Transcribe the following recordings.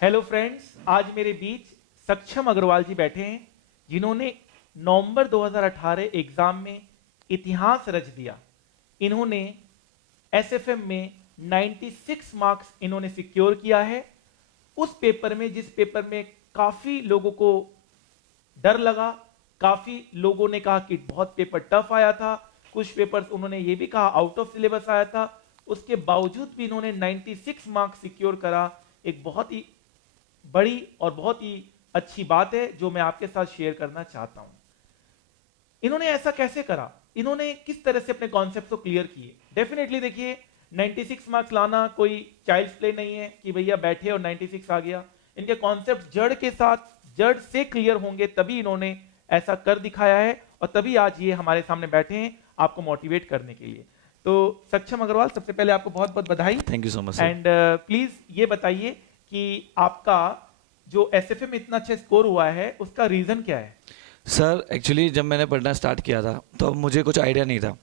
Hello friends, आज मेरे बीच सक्षम अग्रवाल जी बैठे हैं जिन्होंने नवंबर 2018 एग्जाम में इतिहास रच दिया। इन्होंने एसएफएम में 96 मार्क्स इन्होंने सिक्योर किया है। उस पेपर में, जिस पेपर में काफी लोगों को डर लगा, काफी लोगों ने कहा कि बहुत पेपर टफ आया था, कुछ पेपर्स उन्होंने ये भी कहा आउट ऑफ सिलेबस आया था, उसके बावजूद भी इन्होंने 96 मार्क्स सिक्योर करा। एक बहुत ही बड़ी और बहुत ही अच्छी बात है जो मैं आपके साथ शेयर करना चाहता हूं। इन्होंने ऐसा कैसे करा, इन्होंने किस तरह से अपने कॉन्सेप्ट को क्लियर किए। डेफिनेटली देखिए, 96 मार्क्स लाना कोई चाइल्ड्स प्ले नहीं है कि भैया बैठे और 96 आ गया। इनके कॉन्सेप्ट जड़ के साथ, जड़ से क्लियर होंगे, तभी इन्होंने ऐसा कर दिखाया है और तभी आज ये हमारे सामने बैठे हैं आपको मोटिवेट करने के लिए। तो सक्षम अग्रवाल, सबसे पहले आपको बहुत बहुत बधाई। Thank you so much. And please ये बताइए कि आपका जो एसएफए में इतना अच्छा स्कोर हुआ है उसका रीजन क्या है? सर एक्चुअली जब मैंने पढ़ना स्टार्ट किया था तो मुझे कुछ आइडिया नहीं था,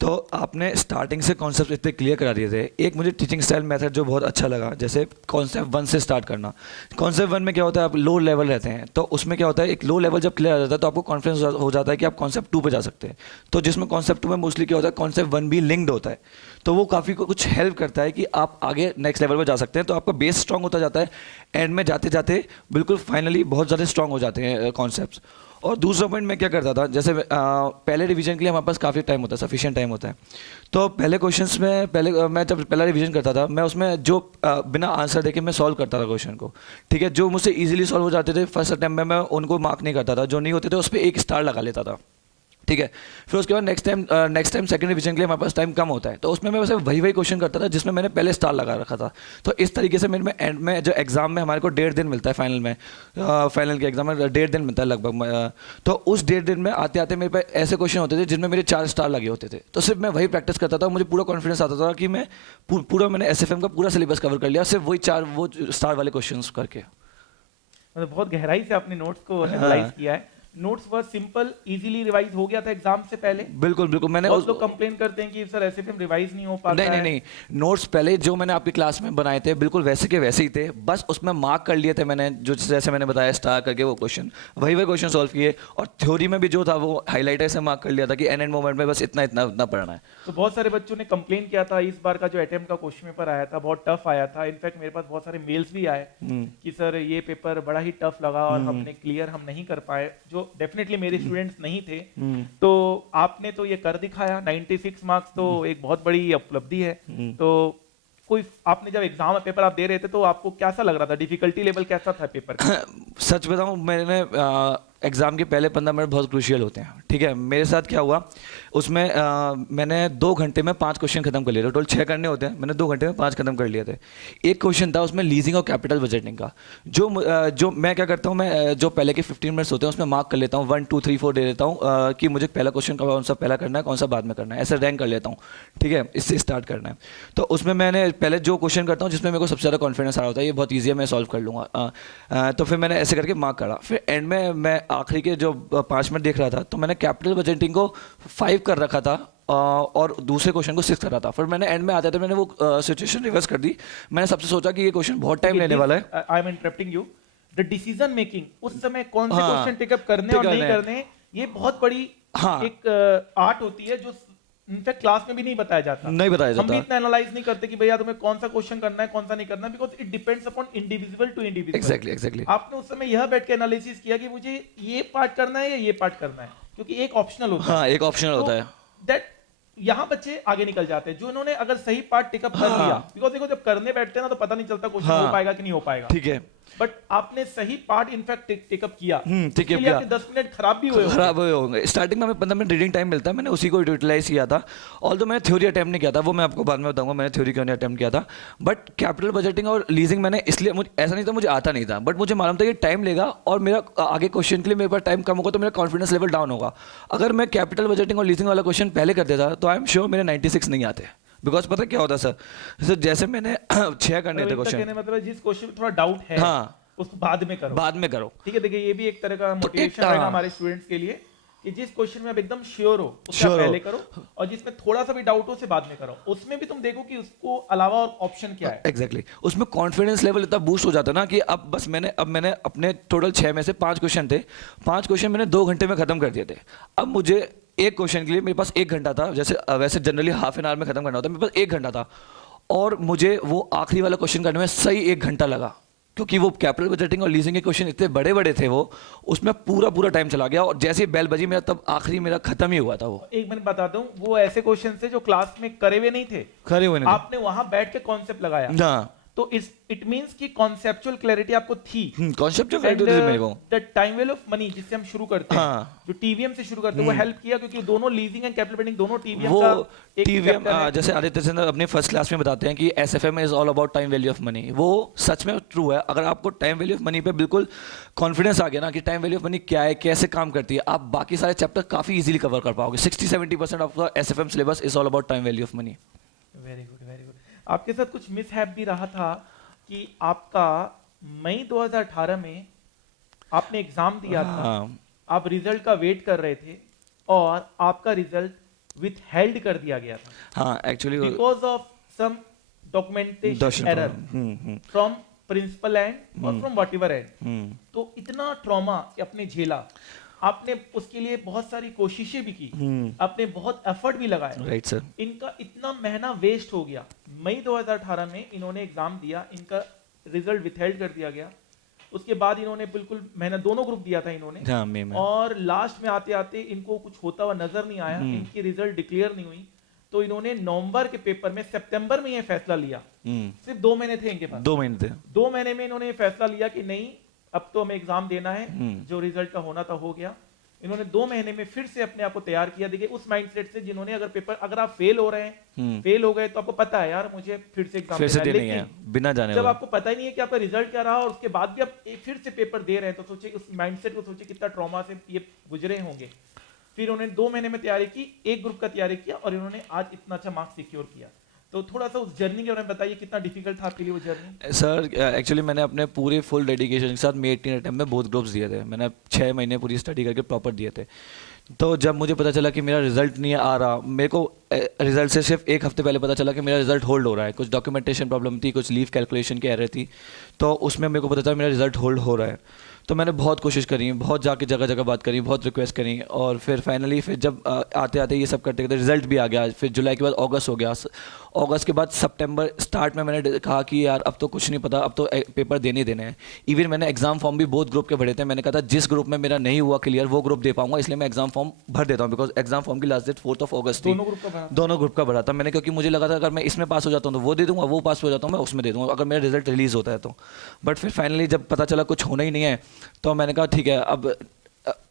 तो आपने स्टार्टिंग से कॉन्सेप्ट इतने क्लियर करा दिए थे। एक मुझे टीचिंग स्टाइल मेथड जो बहुत अच्छा लगा, जैसे कॉन्सेप्ट 1 से स्टार्ट करना। कॉन्सेप्ट 1 में क्या होता है, आप लो लेवल रहते हैं, तो उसमें क्या होता है, एक लो लेवल जब क्लियर आ जाता है तो आपको कॉन्फिडेंस हो जाता है कि आप कॉन्सेप्ट 2 पे जा सकते हैं। तो जिसमें कॉन्सेप्ट 2 में मोस्टली क्या होता है, कॉन्सेप्ट 1 भी लिंक्ड होता है, तो वो काफ़ी कुछ हेल्प करता है कि आप आगे नेक्स्ट लेवल पर जा सकते हैं। तो आपका बेस स्ट्रांग होता जाता है, एंड में जाते जाते बिल्कुल फाइनली बहुत ज़्यादा स्ट्रांग हो जाते हैं कॉन्सेप्ट्स। और दूसरा पॉइंट मैं क्या करता था, जैसे पहले रिवीजन के लिए हमारे पास काफ़ी टाइम होता है, सफिशिएंट टाइम होता है। तो पहले क्वेश्चंस में मैं जब पहला रिवीजन करता था, मैं उसमें जो बिना आंसर देके मैं सॉल्व करता था क्वेश्चन को। ठीक है, जो मुझसे इजीली सॉल्व हो जाते थे फर्स्ट अटेम्प्ट में, मैं उनको मार्क नहीं करता था, जो नहीं होते थे उस पर 1 स्टार लगा लेता था। ठीक है, फिर उसके बाद नेक्स्ट टाइम सेकंड रिवीजन के लिए हमारे पास टाइम कम होता है, तो उसमें मैं वैसे वही क्वेश्चन करता था जिसमें मैंने पहले स्टार लगा रखा था। तो इस तरीके से मेरे में एंड में जो एग्जाम में हमारे को 1.5 दिन मिलता है, फाइनल में फाइनल के एग्जाम में 1.5 दिन मिलता है लगभग। तो उस 1.5 दिन में आते आते मेरे पास ऐसे क्वेश्चन होते थे जिनमें मेरे 4 स्टार लगे होते थे। तो सिर्फ मैं वही प्रैक्टिस करता था, मुझे पूरा कॉन्फिडेंस आता था कि मैं पूरा मैंने एसएफएम का पूरा सिलेबस कवर कर लिया, सिर्फ वही 4 वो स्टार वाले क्वेश्चन करके। मतलब बहुत गहराई से आपने नोट्स को एनालाइज किया है। नोट्स बहुत सिंपल, इजीली रिवाइज हो गया था एग्जाम से पहले? बिल्कुल बिल्कुल। मैंने बहुत लोग कंप्लेन करते हैं कि सर एसएफएम रिवाइज नहीं हो पाता है। नहीं, नोट्स पहले जो मैंने आपकी क्लास में बनाए थे बिल्कुल वैसे के वैसे ही थे, बस उसमें मार्क कर लिए थे मैंने, जो जैसे मैंने बताया स्टार करके वो क्वेश्चन, वही क्वेश्चन सॉल्व किए। और थ्योरी में भी जो था वो हाईलाइटर से मार्क कर लिया था कि एंड मोमेंट में बस इतना इतना इतना पढ़ना है। तो बहुत सारे बच्चों ने कंप्लेन किया था, इस बार का जो अटेम्प्ट का क्वेश्चन पेपर आया था बहुत टफ आया था। इनफैक्ट मेरे पास बहुत सारे मेल्स भी आए कि सर ये पेपर बड़ा ही टफ लगा और हमने क्लियर हम नहीं कर पाए, जो डेफिनेटली मेरे स्टूडेंट्स नहीं थे। तो आपने तो ये कर दिखाया, 96 मार्क्स तो एक बहुत बड़ी उपलब्धि है। तो कोई आपने जब एग्जाम पेपर आप दे रहे थे तो आपको कैसा लग रहा था, डिफिकल्टी लेवल कैसा था पेपर का? सच बताऊं, मैंने एग्जाम के पहले 15 मिनट बहुत क्रूशियल होते हैं। ठीक है, मेरे साथ क्या हुआ उसमें मैंने 2 घंटे में 5 क्वेश्चन खत्म कर लिए थे। टोटल 6 करने होते हैं, मैंने 2 घंटे में 5 खत्म कर लिए थे। एक क्वेश्चन था उसमें लीजिंग और कैपिटल बजटिंग का, जो मैं क्या करता हूँ, मैं जो पहले के 15 मिनट्स होते हैं उसमें मार्क कर लेता हूँ, 1 2 3 4 दे देता हूँ कि मुझे पहला क्वेश्चन कौन सा पहला करना है, कौन सा बाद में करना है, ऐसे रैंक कर लेता हूँ। ठीक है, इससे स्टार्ट करना है। तो उसमें मैंने पहले जो क्वेश्चन करता हूँ जिसमें मेरे को सबसे ज़्यादा कॉन्फिडेंस आ रहा होता है, ये बहुत ईजी है, मैं सॉल्व कर लूँगा, तो फिर मैंने ऐसे करके मार्क करा। फिर एंड में मैं आखिरी के जो 5 मिनट देख रहा था, तो मैंने कैपिटल बजटिंग को 5 कर रखा था और दूसरे क्वेश्चन को 6 कर रहा था। फिर मैंने एंड में आते थे मैंने वो सिचुएशन रिवर्स कर दी। मैंने सबसे सोचा कि ये क्वेश्चन बहुत टाइम लेने वाला है। I am interrupting you. The decision making, उस समय कौन से क्वेश्चन टेकअप करने और नहीं करने, ये बहुत बड़ी एक आर्ट होती है जो इनफैक्ट क्लास में भी नहीं बताया जाता। नहीं बताया जाता। हम भी इतना एनालाइज नहीं करते कि भैया तुम्हें कौन सा क्वेश्चन करना है कौन सा नहीं करना, because it depends upon individual to individual. Exactly. आपने उस समय यह बैठ के एनालिसिस किया कि मुझे ये पार्ट करना है या ये पार्ट करना है, क्योंकि एक ऑप्शनल होता है। हाँ, एक ऑप्शनल होता है। दैट यहाँ बच्चे आगे निकल जाते हैं जो इन्होंने अगर सही पार्ट टिकअप कर लिया। बिकॉज देखो जब करने बैठते हैं ना तो पता नहीं चलता क्वेश्चन हो पाएगा कि नहीं हो पाएगा। ठीक है, बट आपने सही पार्ट इनफैक्ट टिकअप किया। ठीक है, 10 मिनट खराब भी हुए खराब हुए होंगे। स्टार्टिंग में हमें 15 मिनट रीडिंग टाइम मिलता है, मैंने उसी को यूटिलाइज किया था। ऑल्दो मैंने थ्योरी अटेम्प्ट नहीं किया था, वो मैं आपको बाद में बताऊंगा मैंने थ्योरी क्यों नहीं अटेम्प्ट किया था। बट कैपिटल बजटिंग और लीजिंग मैंने इसलिए, मुझे ऐसा नहीं था मुझे आता नहीं था, बट मुझे मालूम था कि टाइम लेगा और मेरा आगे क्वेश्चन के लिए मेरे पास टाइम कम होगा तो मेरा कॉन्फिडेंस लेवल डाउन होगा। अगर मैं कैपिटल बजटिंग और लीजिंग वाला क्वेश्चन पहले कर देता तो आई एम श्योर मेरे 96 नहीं आते। बिकॉज पता क्या होता सर, जैसे मैंने 6 करने थे क्वेश्चन, मतलब जिस क्वेश्चन में थोड़ा डाउट है उसको बाद में करो। बाद में करो। ठीक है, देखिए ये भी एक तरह का मोटिवेशन रहेगा हमारे स्टूडेंट्स के लिए कि जिस क्वेश्चन में आप एकदम श्योर हो उससे आप Sure हो। पहले करो, और जिसमें थोड़ा सा भी डाउट हो उसे बाद में करो। उसमें भी तुम देखो कि उसको अलावा और ऑप्शन क्या है। एग्जैक्टली उसमें कॉन्फिडेंस लेवल इतना बूस्ट हो जाता है ना कि अब मैंने अपने टोटल 6 में से 5 क्वेश्चन थे, 5 क्वेश्चन मैंने 2 घंटे में खत्म कर दिए थे। अब मुझे एक क्वेश्चन के लिए मेरे पास 1 घंटा था, जैसे वैसे जनरली हाफ एन आवर में खत्म करना होता है, मेरे पास 1 घंटा था, और मुझे वो आखिरी वाला क्वेश्चन करने में सही 1 घंटा लगा, क्योंकि वो कैपिटल बजटिंग और लीजिंग के क्वेश्चन इतने बड़े बड़े थे, वो उसमें पूरा टाइम चला गया, और जैसे ही बेल बजी मेरा तब आखिरी मेरा खत्म ही हुआ था। वो एक मिनट बता दूं, वो ऐसे क्वेश्चन थे जो क्लास में करे हुए नहीं थे, खरे हुए नहीं आपने वहां बैठ के कॉन्सेप्ट लगाया, हाँ तो इट मींस कि कॉन्सेप्चुअल क्लैरिटी आपको थी। कॉन्सेप्ट एंड मेरे को the time value of money जिससे हम शुरू करते हैं, हाँ। जो टीवीएम से शुरू करते हैं, वो हेल्प किया, क्योंकि दोनों लीजिंग एंड कैपिटल बिल्डिंग दोनों टीवीएम वो का एक टीवीएम chapter है। जैसे आदित्य सिंह अपने फर्स्ट क्लास में बताते हैं कि SFM is all about time value of money. वो सच में ट्रू है। अगर आपको टाइम वैल्यू ऑफ मनी पे बिल्कुल कॉन्फिडेंस आ गया ना कि टाइम वैल्यू ऑफ मनी क्या है, कैसे काम करती है, आप बाकी सारे चैप्टर काफी इजीली कवर कर पाओगे। 60-70% of the SFM syllabus is all about time value of money. Very good, very good. आपके साथ कुछ मिसहैप भी रहा था कि आपका मई 2018 में आपने एग्जाम दिया था, हाँ आप रिजल्ट का वेट कर रहे थे, और आपका रिजल्ट विथ हेल्ड कर दिया गया था हाँ actually because of some documentation error from principal end और फ्रॉम व्हाटएवर एंड। तो इतना ट्रॉमा अपने झेला, आपने उसके लिए बहुत सारी कोशिशें भी की, आपने बहुत एफर्ट भी लगाया, राइट सर। इनका इतना महीना वेस्ट हो गया। मई 2018 में इन्होंने एग्जाम दिया, इनका रिजल्ट विथहेल्ड कर दिया गया, उसके बाद इन्होंने बिल्कुल महीना दोनों ग्रुप दिया था इन्होंने, हाँ मई में। और लास्ट में आते आते इनको कुछ होता हुआ नजर नहीं आया, इनकी रिजल्ट डिक्लेयर नहीं हुई, तो इन्होंने नवंबर के पेपर में सितंबर में ये फैसला लिया। सिर्फ 2 महीने थे इनके पास, 2 महीने थे। 2 महीने में इन्होंने ये फैसला लिया कि नहीं, अब तो हमें एग्जाम देना है, जो रिजल्ट का होना था हो गया। इन्होंने 2 महीने में फिर से अपने आप को तैयार किया। देखिए उस माइंडसेट से जिन्होंने अगर पेपर, अगर आप फेल हो रहे हैं, फेल हो गए, तो आपको पता है यार मुझे फिर से एग्जाम देना है, लेकिन बिना जाने जब आपको पता ही नहीं है कि आपका रिजल्ट क्या रहा और उसके बाद भी आप एक फिर से पेपर दे रहे हैं, तो सोचिए उस माइंडसेट को, सोचिए कितना ट्रॉमा से ये गुजरे होंगे। फिर उन्होंने 2 महीने में तैयारी की, एक ग्रुप का तैयारी किया, और इन्होंने आज इतना अच्छा मार्क्स सिक्योर किया। तो थोड़ा सा उस जर्नी के बारे में बताइए, कितना डिफिकल्ट था आपके लिए वो जर्नी? सर एक्चुअली मैंने अपने पूरे फुल डेडिकेशन के साथ May 18 अटेम्प्ट में बहुत ग्रुप्स दिए थे। मैंने 6 महीने पूरी स्टडी करके प्रॉपर दिए थे। तो जब मुझे पता चला कि मेरा रिजल्ट नहीं आ रहा, मेरे को रिजल्ट से सिर्फ 1 हफ्ते पहले पता चला कि मेरा रिजल्ट होल्ड हो रहा है। कुछ डॉक्यूमेंटेशन प्रॉब्लम थी, कुछ लीव कैलकुलेशन की एरर थी, तो उसमें मेरे को पता चला मेरा रिजल्ट होल्ड हो रहा है। तो मैंने बहुत कोशिश करी, बहुत जाके जगह जगह बात करी, बहुत रिक्वेस्ट करी, और फिर फाइनली फिर जब आते आते ये सब करते करते रिजल्ट भी आ गया। फिर जुलाई के बाद अगस्त हो गया, अगस्त के बाद सितंबर स्टार्ट में मैंने कहा कि यार अब तो कुछ नहीं पता, अब तो पेपर देने ही देने हैं। इवन मैंने एग्जाम फॉर्म भी बहुत ग्रुप के भरे थे। मैंने कहा था जिस ग्रुप में मेरा नहीं हुआ क्लियर वो ग्रुप दे पाऊंगा, इसलिए मैं एग्जाम फॉर्म भर देता हूँ, बिकॉज एग्जाम फॉर्म की लास्ट डेट 4 अगस्त थी। दोनों ग्रुप का भरा था मैंने, क्योंकि मुझे लगा था अगर मैं इसमें पास हो जाता हूँ तो वो दे दूंगा, वो पास हो जाता हूँ मैं उसमें दे दूंगा, अगर मेरा रिजल्ट रिलीज होता है तो। बट फिर फाइनली जब पता चला कुछ होना ही नहीं है, तो मैंने कहा ठीक है, अब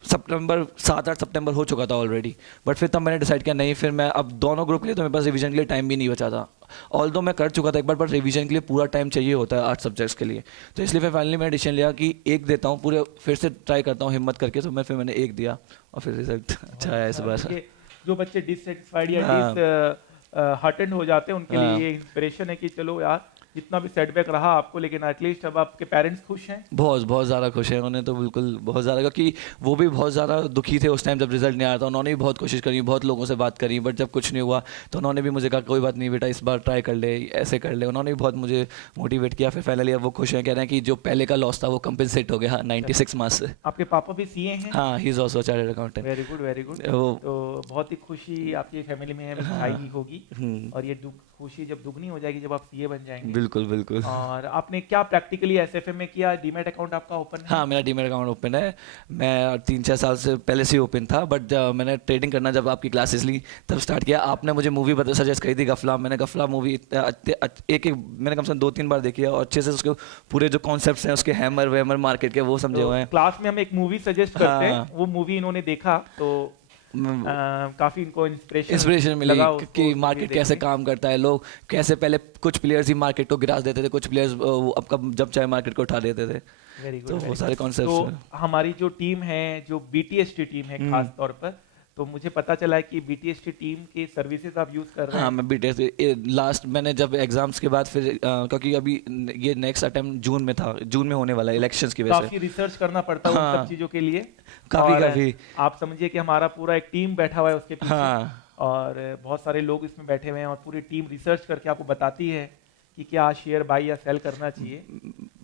सितंबर 7-8 सितंबर हो चुका था ऑलरेडी। बट फिर तब मैंने डिसाइड किया नहीं, फिर मैं अब दोनों ग्रुप के लिए तो मेरे पास रिवीजन के लिए टाइम भी नहीं बचा था। ऑल्दो मैं कर चुका था एक बार, बट रिवीजन के लिए पूरा टाइम चाहिए होता है 8 सब्जेक्ट्स के लिए। तो इसलिए फिर फाइनली मैंने डिसीजन लिया कि एक देता हूँ, पूरे फिर से ट्राई करता हूँ हिम्मत करके। तो मैंने एक दिया और फिर रिजल्ट अच्छा आया इस बार। जो बच्चे डिससेटिस्फाइड या हर्टेंड हो जाते हैं उनके लिए ये इंस्पिरेशन है कि चलो यार जितना भी सेटबैक रहा आपको, लेकिन एटलीस्ट अब आपके पेरेंट्स खुश हैं। बहुत ज़्यादा खुश हैं उन्हें तो, बिल्कुल बहुत ज़्यादा, क्योंकि वो भी बहुत ज़्यादा दुखी थे उस टाइम जब रिजल्ट नहीं आया था। उन्होंने भी बहुत कोशिश करी, बहुत लोगों से बात करी, बट जब कुछ नहीं हुआ तो उन्होंने भी मुझे कहा कोई बात नहीं बेटा, इस बार ट्राई कर ले, ऐसे कर ले। उन्होंने भी बहुत मुझे मोटिवेट किया। फिर फाइनली अब वो खुश हैं, कह रहे हैं कि जो पहले का लॉस था वो कंपनसेट हो गया 96 मार्क्स से। आपके पापा भी सीए हैं? हाँ, he is also chartered accountant. Very good, very good. तो बहुत ही खुशी आपकी फैमिली में है, भाई की होगी, और ये खुशी जब दुगनी हो जाएगी जब आप सीए बन जाएंगे। बिल्कुल बिल्कुल। और आपने क्या प्रैक्टिकली एसएफएम में किया? डीमैट अकाउंट आपका ओपन है? हाँ, मेरा डीमैट अकाउंट ओपन है। मैं 3-4 साल से पहले से ही ओपन था, बट मैंने ट्रेडिंग करना जब आपकी क्लासेस ली तब स्टार्ट किया। आपने मुझे मूवी सजेस्ट करी थी गफला। मैंने गफला मूवी एक मैंने कम से कम 2-3 बार देखी है, और अच्छे से उसके पूरे जो कॉन्सेप्ट्स हैं उसके हैमर वेमर मार्केट के वो समझे हुए हैं। क्लास में हम एक मूवी सजेस्ट करते हैं, वो मूवी इन्होंने देखा तो काफी इनको इंस्पिरेशन मिली कि मार्केट कैसे काम करता है, लोग कैसे पहले कुछ प्लेयर्स ही मार्केट को गिरा देते थे, कुछ प्लेयर्स अब जब चाहे मार्केट को उठा देते थे। Very good. तो वो सारे कॉन्सेप्ट्स। तो हमारी जो टीम है, जो बीटीएसटी टीम है खास तौर पर, तो मुझे पता चला है कि बीटीएसटी टीम के सर्विसेज आप यूज कर रहे हाँ हैं। मैं बीटेक लास्ट मैंने जब एग्जाम्स के बाद फिर क्योंकि अभी ये नेक्स्ट अटेम्प्ट जून में था, जून में होने वाला है इलेक्शंस की वजह काफी से। रिसर्च करना पड़ता है उन सब हाँ। चीजों के लिए। काफी और काफी आप समझिए कि हमारा पूरा एक टीम बैठा हुआ है उसके पीछे। हाँ और बहुत सारे लोग इसमें बैठे हुए हैं और पूरी टीम रिसर्च करके आपको बताती है कि क्या शेयर बाई या सेल करना चाहिए।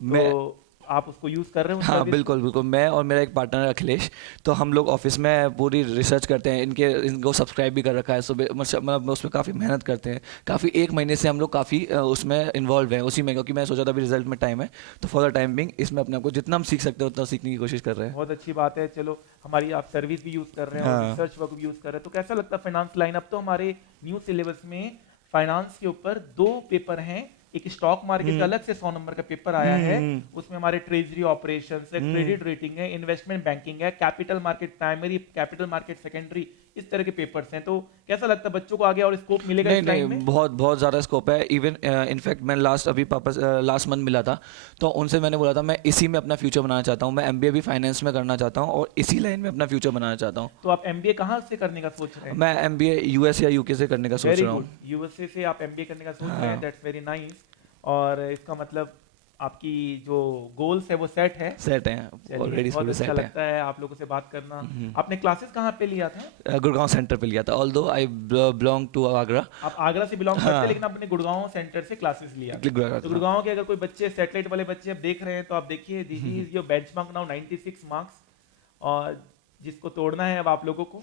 मैं तो आप उसको यूज कर रहे हो उस हाँ service? बिल्कुल बिल्कुल, मैं और मेरा एक पार्टनर अखिलेश, तो हम लोग ऑफिस में पूरी रिसर्च करते हैं, इनको सब्सक्राइब भी कर रखा है सुबह, मतलब उसमें काफ़ी मेहनत करते हैं। काफ़ी एक महीने से हम लोग काफ़ी उसमें इन्वॉल्व हैं उसी में, क्योंकि मैं सोचा था अभी रिजल्ट में टाइम है, तो फॉर द टाइम बिंग इसमें अपने आप को जितना हम सीख सकते हैं उतना सीखने की कोशिश कर रहे हैं। बहुत अच्छी बात है। चलो, हमारी आप सर्विस भी यूज कर रहे हैं और हाँ। रिसर्च वर्क भी यूज कर रहे हैं, तो कैसा लगता है फाइनेंस लाइन? अब तो हमारे न्यू सिलेबस में फाइनेंस के ऊपर 2 पेपर हैं। एक स्टॉक मार्केट का अलग से 100 नंबर का पेपर आया है, उसमें हमारे ट्रेजरी ऑपरेशंस है, क्रेडिट रेटिंग है, इन्वेस्टमेंट बैंकिंग है, capital market primary, capital market secondary, इस तरह के पेपर्स हैं। तो कैसा लगता है बच्चों को आगे और स्कोप मिलेगा नहीं इस लाइन नहीं, में? बहुत बहुत ज़्यादा स्कोप है। इवन इनफैक्ट मैं लास्ट मंथ मिला था, तो उनसे मैंने बोला था मैं इसी में अपना फ्यूचर बनाना चाहता हूँ, मैं एमबीए भी फाइनेंस में करना चाहता हूँ और इसी लाइन में अपना फ्यूचर बनाना चाहता हूँ। तो आप एमबीए कहाँ से करने का सोच रहे हैं? मैं एमबीए यूएस या यूके से करने का सोच वेरी रहा गुड, हूँ। यूएसए से आप एमबीए करने का सोच रहे हैं, हाँ। That's very nice. और इसका मतलब आपकी जो गोल्स है वो सेट है। सेट हैं चलिए, ऑलरेडी, बहुत पूरे अच्छा सेट लगता है आप लोगों से बात करना। आपने क्लासेस कहाँ पे लिया था? हैं। गुड़गांव सेंटर पे लिया था, although I belong to Agra. आप आगरा से बिलोंग करते हैं, हाँ। लेकिन आपने गुड़गांव सेंटर से क्लासेस लिया था। गुड़गांव तो गुड़गांव के अगर कोई बच्चे, सैटेलाइट वाले बच्चे अब देख रहे हैं, तो आप देखिए, this is your benchmark now, 96 marks, और जिसको तोड़ना है अब आप लोगों को।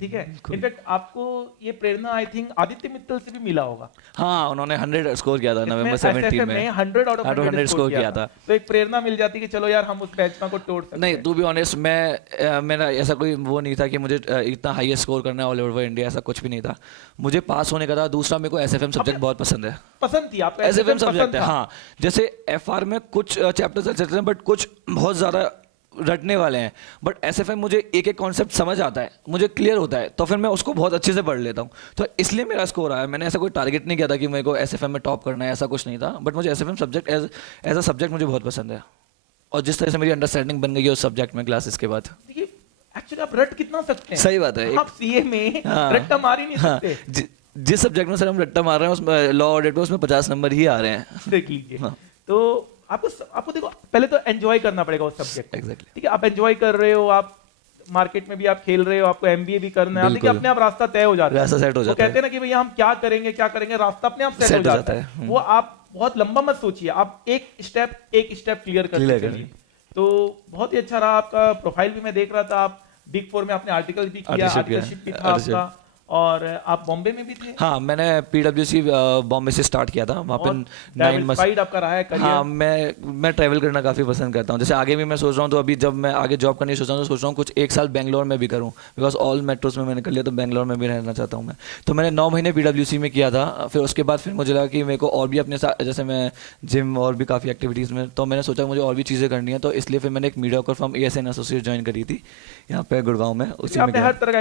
ठीक है। इनफैक्ट आपको ये प्रेरणा आई थिंक आदित्य मित्तल से भी मिला होगा। हाँ, उन्होंने 100 स्कोर किया था नवंबर इसमें 17 SFM में। 100 आउट ऑफ 100 स्कोर किया था। तो एक प्रेरणा मिल जाती कि चलो यार हम उस बेंचमार्क को तोड़ सकते नहीं, हैं। टू बी ऑनेस्ट, मेरा ऐसा कोई वो नहीं था कि मुझे इतना हाईएस्ट स्कोर करना है ऑल ओवर इंडिया, ऐसा कुछ भी नहीं था। मुझे पास होने का था। दूसरा, मेरे को एसएफएम सब्जेक्ट बहुत पसंद है। पसंद थी आपको? एसएफएम SFM सब्जेक्ट पसंद है, था? हाँ। जैसे एफआर में कुछ चैप्टर्स चलते हैं बट कुछ बहुत ज़्यादा रटने वाले हैं, बट एसएफएम मुझे एक एक कॉन्सेप्ट समझ आता है, मुझे क्लियर होता है, तो फिर मैं उसको बहुत अच्छे से पढ़ लेता हूँ, तो इसलिए मेरा स्कोर आया। मैंने ऐसा कोई टारगेट नहीं किया था कि मेरे को एसएफएम में टॉप करना है, ऐसा कुछ नहीं था, बट मुझे SFM subject as a subject मुझे बहुत पसंद है, और जिस तरह से मेरी अंडरस्टैंडिंग बन गई है उस सब्जेक्ट में क्लासेस के बाद। देखिए, एक्चुअली आप रट कितना सकते हैं? सही बात है। आप सीए में हाँ। रट्टा मार ही नहीं हाँ, सकते। जिस सब्जेक्ट में सर हम रट्टा मार रहे हैं उसमें लॉ ऑडिट में, उसमें 50 नंबर ही आ रहे हैं। देख लीजिए। हाँ। तो आपको देखो, पहले तो एंजॉय करना पड़ेगा उस सब्जेक्ट को। Exactly. ठीक है, आप एंजॉय कर रहे हो, आप मार्केट में भी आप खेल रहे हो, आपको एमबीए भी करना है, आप देखिए बिल्कुल। अपने आप रास्ता तय हो जाता है। रास्ता सेट हो वो जाता है। कहते हैं ना कि भैया हम क्या करेंगे, रास्ता अपने आप सेट हो जाता है। वो आप बहुत लंबा मत सोचिए, आप एक स्टेप क्लियर करते Clear चलिए। तो बहुत ही अच्छा रहा आपका प्रोफाइल भी मैं देख रहा था, आप बिग 4 में आपने आर्टिकल भी किया, आर्टिकलशिप भी था Articleship। आपका, और आप बॉम्बे में भी थे। हाँ, मैंने पीडब्ल्यूसी बॉम्बे से स्टार्ट किया था, वहाँ पे 9 मंथ्स। साइड आपका रहा है करियर। हाँ, मैं ट्रैवल करना काफ़ी पसंद करता हूँ। जैसे आगे भी मैं सोच रहा हूँ, तो अभी जब मैं आगे जॉब करने की सोच रहा हूँ, तो सोच रहा हूँ कुछ 1 साल बेंगलोर में भी करूँ, बिकॉज ऑल मेट्रोस में मैंने कर लिया, तो बेंगलोर में भी रहना चाहता हूँ मैं। तो मैंने 9 महीने पीडब्ल्यूसी में किया था। फिर उसके बाद फिर मुझे लगा कि मेरे को और भी अपने साथ, जैसे मैं जिम और भी काफ़ी एक्टिविटीज़ में, तो मैंने सोचा मुझे और भी चीज़ें करनी है, तो इसलिए फिर मैंने एक mediocre firm ASN associate join करी थी यहाँ पे गुड़गांव में। उसी में आपने हर तरह का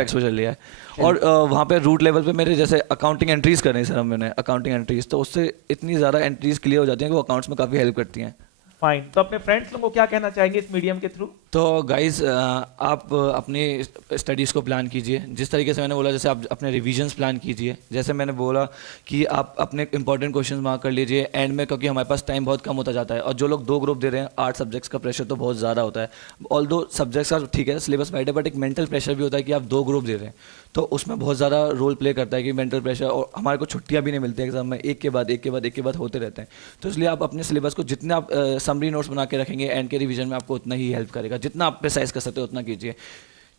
एक्सपोजर लिया है। और वहाँ पे रूट लेवल पे मेरे जैसे अकाउंटिंग एंट्रीज करनी सर, मैंने अकाउंटिंग एंट्रीज, तो उससे इतनी ज़्यादा एंट्रीज क्लियर हो जाती हैं कि वो अकाउंट्स में काफ़ी हेल्प करती हैं। फाइन। तो अपने फ्रेंड्स लोगों को क्या कहना चाहेंगे इस मीडियम के थ्रू? तो गाइज, आप अपनी स्टडीज़ को प्लान कीजिए जिस तरीके से मैंने बोला। जैसे आप अपने रिविजन्स प्लान कीजिए, जैसे मैंने बोला कि आप अपने इंपॉर्टेंट क्वेश्चन मार्क कर लीजिए एंड में, क्योंकि हमारे पास टाइम बहुत कम होता जाता है। और जो लोग 2 ग्रुप दे रहे हैं, 8 सब्जेक्ट्स का प्रेशर तो बहुत ज़्यादा होता है। ऑल्दो सब्जेक्ट्स का ठीक है, सिलेबस वाइड है, बट एक मेंटल प्रेशर भी होता है कि आप 2 ग्रुप दे रहे हैं, तो उसमें बहुत ज़्यादा रोल प्ले करता है कि मेंटल प्रेशर। और हमारे को छुट्टियाँ भी नहीं मिलती एग्जाम में, एक के बाद होते रहते हैं। तो इसलिए आप अपने सिलेबस को जितने आप समरी नोट्स बना के रखेंगे, एंड के रिवीजन में आपको उतना ही हेल्प करेगा। जितना आप प्रिसाइज कर सकते हो उतना कीजिए।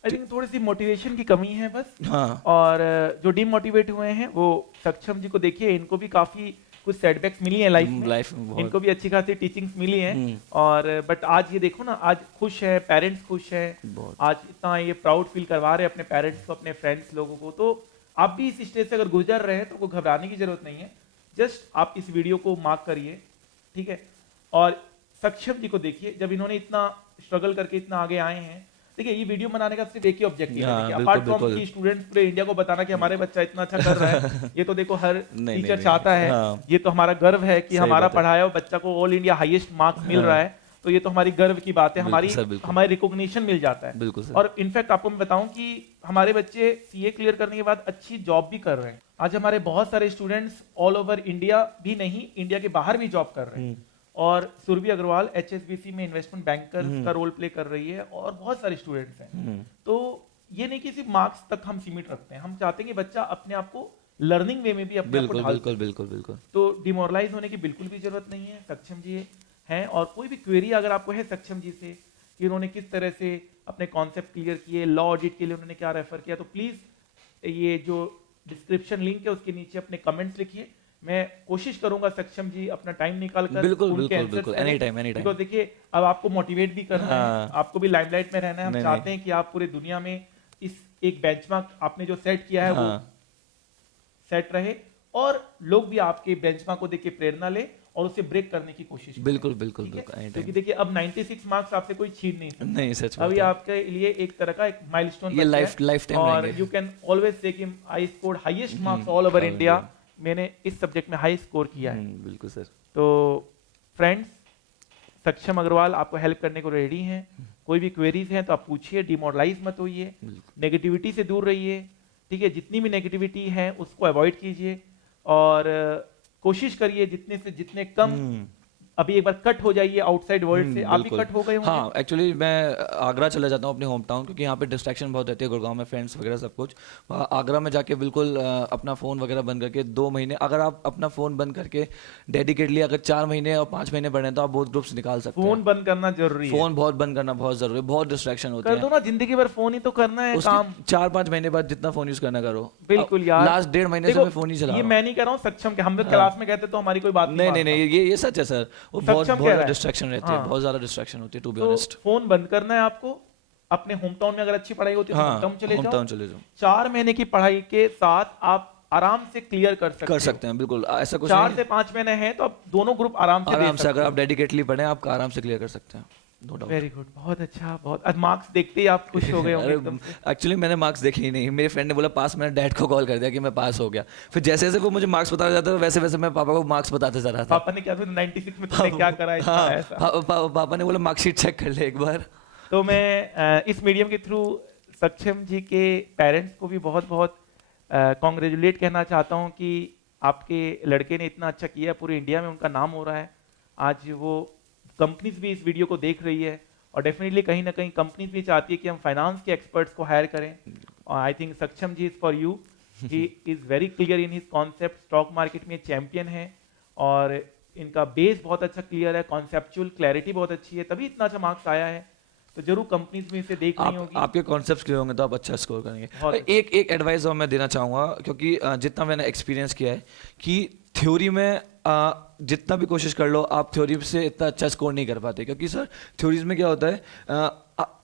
आई थिंक थोड़ी सी मोटिवेशन की कमी है बस। हाँ, और जो डीमोटिवेट हुए हैं वो सक्षम जी को देखिए, इनको भी काफी कुछ सेटबैक्स मिली हैं लाइफ में बहुत। इनको भी अच्छी खासी टीचिंग्स मिली हैं। और बट आज ये देखो ना, आज खुश है, पेरेंट्स खुश हैं, बहुत। आज इतना ये प्राउड फील करवा रहे हैं अपने पेरेंट्स को, अपने फ्रेंड्स लोगों को। तो आप भी इस स्टेज से अगर गुजर रहे हैं तो कोई घबराने की जरूरत नहीं है। जस्ट आप इस वीडियो को मार्क करिए, ठीक है। और सक्षम जी को देखिए, जब इन्होंने इतना स्ट्रगल करके इतना आगे आए हैं। देखिए, ये वीडियो बनाने का सिर्फ एक ही ऑब्जेक्टिव है, अपार्ट फ्रॉम कि स्टूडेंट्स पूरे इंडिया को बताना कि हमारे बच्चा इतना अच्छा कर रहा है। ये तो देखो हर टीचर चाहता है। ये तो हमारा गर्व है कि हमारा पढ़ाया हुआ बच्चा को ऑल इंडिया हाईएस्ट मार्क्स मिल रहा है। तो ये तो हमारी गर्व की बात है, बिल्कुल सर, बिल्कुल। हमारी रिकॉग्निशन मिल जाता है। बिल्कुल सर। और इनफैक्ट आपको मैं बताऊं कि हमारे बच्चे सीए क्लियर करने के बाद अच्छी जॉब भी कर रहे हैं। आज हमारे बहुत सारे स्टूडेंट्स ऑल ओवर इंडिया भी नहीं, इंडिया के बाहर भी जॉब कर रहे हैं। और सुरभि अग्रवाल HSBC में इन्वेस्टमेंट बैंकर का रोल प्ले कर रही है, और बहुत सारे स्टूडेंट्स हैं। तो ये नहीं कि सिर्फ मार्क्स तक हम सीमित रखते हैं, हम चाहते हैं कि बच्चा अपने आप को लर्निंग वे में भी अपने आप को बिल्कुल ढाल बिल्कुल बिल्कुल बिल्कुल। तो डिमोरलाइज होने की बिल्कुल भी जरूरत नहीं है। सक्षम जी हैं, और कोई भी क्वेरी अगर आपको है सक्षम जी से कि उन्होंने किस तरह से अपने कॉन्सेप्ट क्लियर किए, लॉ ऑडिट के लिए उन्होंने क्या रेफर किया, तो प्लीज ये जो डिस्क्रिप्शन लिंक है उसके नीचे अपने कमेंट्स लिखिए। मैं कोशिश करूंगा सक्षम जी अपना टाइम निकाल कर बिल्कुल उनके बिल्कुल आंसर्स बिल्कुल, करें। Any time any time. Because देखिए अब आपको मोटिवेट भी करना है, हाँ। आपको भी लाइमलाइट में रहना है। हम नहीं, चाहते नहीं। हैं कि आप पूरे दुनिया में इस एक बेंचमार्क आपने जो सेट किया है वो हाँ। सेट रहे, और लोग भी आपके बेंचमार्क को देख के प्रेरणा ले और उसे ब्रेक करने की कोशिश करें। बिल्कुल बिल्कुल ठीक है? बिल्कुल, anytime। क्योंकि देखिए अब 96 मार्क्स आपसे कोई छीन नहीं सकता। नहीं, सच बात अभी है। आपके लिए एक तरह का एक माइलस्टोन ये लाइफ टाइम और रहेंगे। यू कैन ऑलवेज से कि I scored highest marks all over all India, India। मैंने इस सब्जेक्ट में हाई स्कोर किया है। बिल्कुल सर। तो फ्रेंड्स, सक्षम अग्रवाल आपको हेल्प करने को रेडी हैं। कोई भी क्वेरीज हैं तो आप पूछिए, डिमोरलाइज मत होइए, नेगेटिविटी से दूर रहिए। ठीक है, जितनी भी नेगेटिविटी है उसको अवॉइड कीजिए, और कोशिश करिए जितने से जितने कम अभी एक बार कट हो जाइए आउटसाइड वर्ल्ड से। आप भी बिल्कुल। कट हो गए होंगे। हाँ, एक्चुअली मैं आगरा चला जाता हूँ अपने होम टाउन, क्योंकि यहाँ पे डिस्ट्रैक्शन बहुत रहती है, गुड़गांव में फ्रेंड्स वगैरह सब कुछ। वहाँ आगरा में जाके बिल्कुल अपना फ़ोन वगैरह बंद करके 2 महीने, अगर आप अपना फ़ोन बंद करके डेडिकेटली अगर 4 महीने और 5 महीने बढ़े तो आप बहुत ग्रुप्स निकाल सकते हैं। फोन बंद करना जरूरी है। फ़ोन बहुत बंद करना बहुत ज़रूरी है, बहुत डिस्ट्रैक्शन होती कर है। दो ना, जिंदगी भर फोन ही तो करना है काम। 4-5 महीने बाद जितना फ़ोन यूज़ करना करो। बिल्कुल यार, लास्ट 1.5 महीने से देखो, मैं फ़ोन ही चला ये रहा हूँ। मैं नहीं कह रहा हूँ, सक्षम के हम लोग क्लास में कहते तो हमारी कोई बात नहीं नहीं मानता। नहीं, ये सच है सर। वो सक्षम बहुत कह बहुत रहा है। डिस्ट्रैक्शन रहती है, हाँ। बहुत ज़्यादा डिस्ट्रैक्शन होती है, टू बी तो ऑनेस्ट। फोन बंद करना है आपको। अपने होम टाउन में अगर अच्छी पढ़ाई होती है तो हाँ, होम टाउन चले होम जाओ। टाउन चले जाओ। 4 महीने की पढ़ाई के साथ आप आराम से क्लियर कर सकते हैं, बिल्कुल ऐसा कुछ 4 नहीं से 5 महीने हैं तो आप दोनों ग्रुप आराम से दे आराम से, सकते अगर हो। आप डेडिकेटली पढ़ें आप आराम से क्लियर कर सकते हैं, नो डाउट। वेरी गुड, बहुत अच्छा, बहुत। आज मार्क्स देखते ही आप खुश हो गए होंगे एकदम से। एक्चुअली मैंने मार्क्स देखे ही नहीं, मेरे फ्रेंड ने बोला पास, मैंने डैड को कॉल कर दिया कि मैं पास हो गया। फिर जैसे जैसे वो मुझे मार्क्स बताया जाता था वैसे वैसे मैं पापा को मार्क्स बताते जा रहा था। पापा ने क्या 96 में तुमने क्या करा इतना हाँ, ऐसा। पापा ने बोला मार्कशीट चेक कर ले एक बार। तो मैं इस मीडियम के थ्रू सक्षम जी के पेरेंट्स को भी बहुत बहुत कॉन्ग्रेचुलेट कहना चाहता हूँ कि आपके लड़के ने इतना अच्छा किया, पूरे इंडिया में उनका नाम हो रहा है। आज वो कंपनीज भी इस वीडियो को देख रही है, और डेफिनेटली कहीं ना कहीं कंपनीज भी चाहती है कि हम फाइनेंस के एक्सपर्ट्स को हायर करें। और I think Saksham ji is for you. He is very clear in his concept, stock market में चैंपियन है, और इनका बेस बहुत अच्छा क्लियर है, कॉन्सेप्चुअल क्लैरिटी बहुत अच्छी है, तभी इतना अच्छा मार्क्स आया है। तो जरूर कंपनीज में इसे देख रही होगी। आपके कॉन्सेप्ट्स क्लियर होंगे तो आप अच्छा स्कोर करेंगे। बहुत एक एडवाइस और मैं देना चाहूँगा, क्योंकि जितना मैंने एक्सपीरियंस किया है कि थ्योरी में जितना भी कोशिश कर लो आप थ्योरी से इतना अच्छा स्कोर नहीं कर पाते, क्योंकि सर थ्योरीज में क्या होता है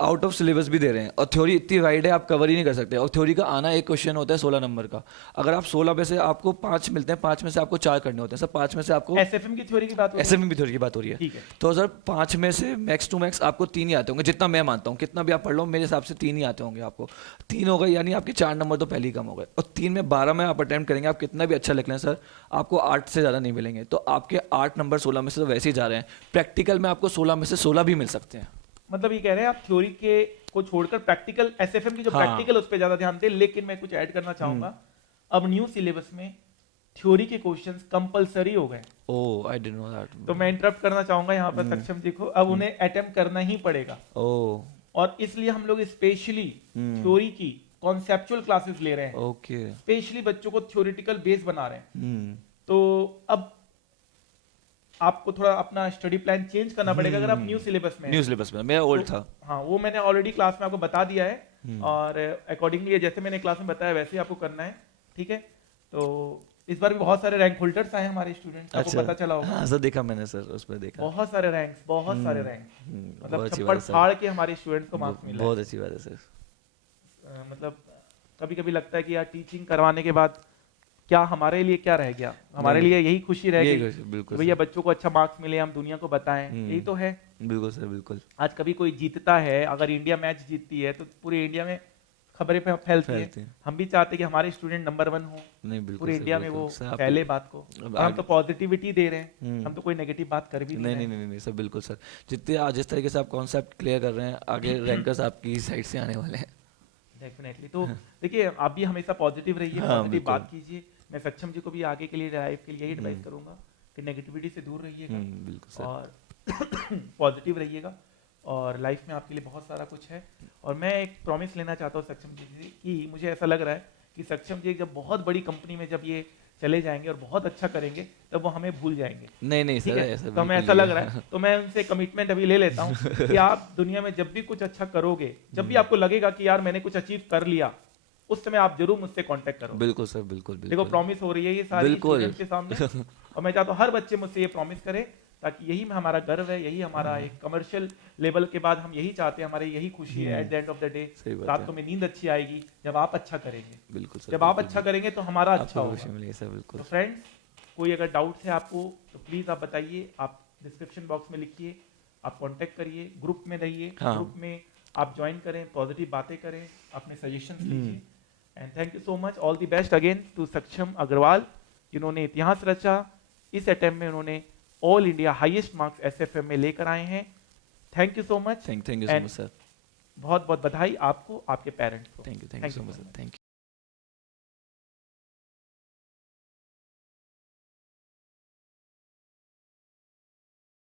आउट ऑफ सिलेबस भी दे रहे हैं, और थ्योरी इतनी वाइड है आप कवर ही नहीं कर सकते। और थ्योरी का आना एक क्वेश्चन होता है 16 नंबर का, अगर आप 16 में से आपको 5 मिलते हैं, 5 में से आपको 4 करने होते हैं सर, 5 में से आपको एसएफएम की थ्योरी की बात हो रही है? एसएफएम की थ्योरी की बात हो रही है। ठीक है। तो सर 5 में से मैक्स टू मैक्स आपको 3 ही आते होंगे, जितना मैं मानता हूँ, कितना भी आप पढ़ लो मेरे हिसाब से 3 ही आते होंगे आपको। 3 हो गए यानी आपके 4 नंबर तो पहले ही कम हो गए, और 3 में 12 में आप अटेम्प्ट करेंगे, आप कितना भी अच्छा लिख लें सर आपको 8 से ज़्यादा नहीं मिलेंगे। तो आपके 8 नंबर 16 में से तो वैसे ही जा रहे हैं, प्रैक्टिकल में आपको 16 में से 16 भी मिल सकते हैं। मतलब ये कह रहे हैं आप थ्योरी के को छोड़कर प्रैक्टिकल, एसएफएम की जो हाँ। प्रैक्टिकल उस पर ज्यादा ध्यान दें। लेकिन मैं कुछ ऐड करना चाहूंगा, अब न्यू सिलेबस में थ्योरी के क्वेश्चंस कंपलसरी हो गए। ओह, आई डिडंट नो दैट। तो मैं इंटरप्ट करना चाहूंगा यहाँ पर सक्षम जी को, अब उन्हें अटेम्प्ट करना ही पड़ेगा। ओह, और इसलिए हम लोग स्पेशली थ्योरी की कॉन्सेप्चुअल क्लासेस ले रहे हैं, ओके। स्पेशली बच्चों को थ्योरेटिकल बेस बना रहे हैं। तो अब आपको थोड़ा अपना स्टडी प्लान चेंज करना पड़ेगा अगर आप न्यू सिलेबस में हैं। न्यू सिलेबस में मेरा ओल्ड था। हाँ, वो मैंने ऑलरेडी क्लास में आपको बता दिया है, और अकॉर्डिंगली जैसे मैंने क्लास में बताया वैसे ही आपको करना है। ठीक है, तो इस बार भी बहुत सारे रैंक होल्डर्स आए हमारे स्टूडेंट्स, आपको पता चला होगा। हाँ सर, देखा मैंने सर, उस पर देखा। बहुत सारे रैंक्स, बहुत सारे रैंक, बहुत मतलब अच्छी छप्पड़ बात है सर। फाड़ के हमारे स्टूडेंट्स को मार्क्स मिला है। बहुत अच्छी बात है सर। मतलब कभी कभी लगता है कि यार टीचिंग करवाने के बाद क्या हमारे लिए क्या रह गया, हमारे लिए यही खुशी रह गई बिल्कुल भैया बच्चों को अच्छा मार्क्स मिले, हम दुनिया को बताएं, यही तो है। बिल्कुल सर, बिल्कुल। आज कभी कोई जीतता है, अगर इंडिया मैच जीतती है तो पूरे इंडिया में खबरें पे फैलती फैलती है। हैं। हम भी चाहते हैं कि हमारे स्टूडेंट नंबर 1 हो नहीं बिल्कुल पूरे सर, इंडिया में, बिल्कुल वो सर, आप फैले बात को। अब और हम तो पॉजिटिविटी दे रहे हैं, हम्म। हम तो कोई नेगेटिव बात कर भी नहीं नहीं रहे नहीं हैं। नहीं नहीं सर, बिल्कुल सर, जितने आज जिस तरीके से आप कॉन्सेप्ट क्लियर कर रहे हैं, आगे रैंकर्स आपकी साइड से आने वाले हैं। डेफिनेटली। तो देखिए, आप भी हमेशा पॉजिटिव रहिए, हाँ, पॉजिटिव बिल्कुल। बात कीजिए। मैं सक्षम जी को भी आगे के लिए, लाइफ के लिए यही एडवाइस हम्म। करूंगा कि नेगेटिविटी से दूर रहिएगा बिल्कुल सर। और पॉजिटिव रहिएगा, और लाइफ में आपके लिए बहुत सारा कुछ है। और मैं एक प्रॉमिस लेना चाहता हूँ सक्षम जी से कि मुझे ऐसा लग रहा है कि सक्षम जी जब बहुत बड़ी कंपनी में जब ये चले जाएंगे और बहुत अच्छा करेंगे, तब वो हमें भूल जाएंगे। नहीं नहीं ठीक सर, है, ऐसा तो हमें बिल्कुल ऐसा नहीं लग रहा है, तो मैं उनसे कमिटमेंट अभी ले लेता हूँ कि आप दुनिया में जब भी कुछ अच्छा करोगे, जब भी आपको लगेगा कि यार मैंने कुछ अचीव कर लिया, उस समय आप जरूर मुझसे कांटेक्ट करो। बिल्कुल सर, बिल्कुल देखो, बिल्कुल प्रॉमिस हो रही है ये सारी बिल्कुल। स्टूडेंट्स के सामने, और मैं चाहता हूँ हर बच्चे मुझसे ये प्रॉमिस करे, ताकि यही में हमारा गर्व है, यही हमारा एक कमर्शियल लेवल के बाद हम यही चाहते हैं, हमारी यही खुशी है at the end of the day. सही बात रातों है, में नींद अच्छी आएगी जब आप अच्छा करेंगे। बिल्कुल सर, जब आप बिल्कुल, अच्छा करेंगे तो हमारा अच्छा आपको होगा। खुशी मिलेगी सर, बिल्कुल। तो फ्रेंड्स, कोई अगर डाउट्स है आपको तो प्लीज आप बताइए, आप डिस्क्रिप्शन बॉक्स में लिखिए, आप कांटेक्ट करिए, ग्रुप में रहिए, हाँ। ग्रुप में आप ज्वाइन करें, पॉजिटिव बातें करें, अपने सजेशंस लीजिए। And thank you so much, all the best again to Saksham Agarwal, जिन्होंने इतिहास रचा। इस अटेम्प्ट में उन्होंने all India highest marks SFM में लेकर आए हैं। Thank you so much, thank you so much sir, बहुत बहुत बधाई आपको, आपके पेरेंट्स को। Thank you Thank so you much so sir, thank you.